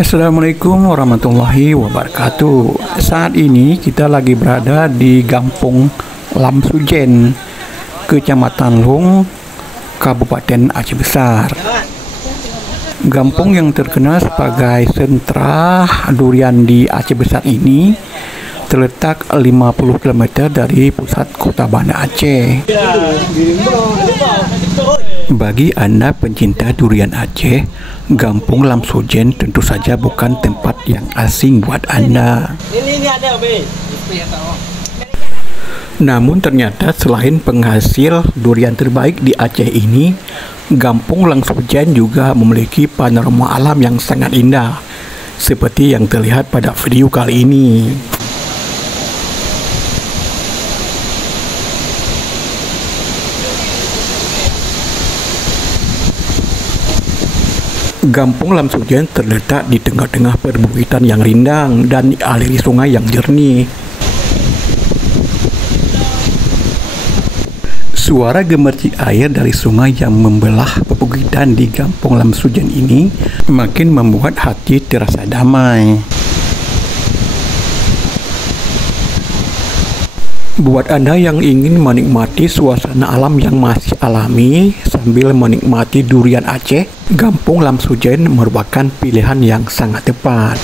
Assalamualaikum warahmatullahi wabarakatuh. Saat ini kita lagi berada di Kampung Lam Sujen, Kecamatan Lung, Kabupaten Aceh Besar. Kampung yang terkenal sebagai sentra durian di Aceh Besar ini terletak 50 km dari pusat kota Banda Aceh. Bagi Anda pencinta durian Aceh, Kampung Lam Sujen tentu saja bukan tempat yang asing buat Anda. Namun ternyata selain penghasil durian terbaik di Aceh ini, Kampung Lam Sujen juga memiliki panorama alam yang sangat indah, seperti yang terlihat pada video kali ini. Kampung Lam Sujen terletak di tengah-tengah perbukitan yang rindang dan dialiri sungai yang jernih. Suara gemercik air dari sungai yang membelah perbukitan di Kampung Lam Sujen ini makin membuat hati terasa damai. Buat Anda yang ingin menikmati suasana alam yang masih alami sambil menikmati durian Aceh, Kampung Lam Sujen merupakan pilihan yang sangat tepat.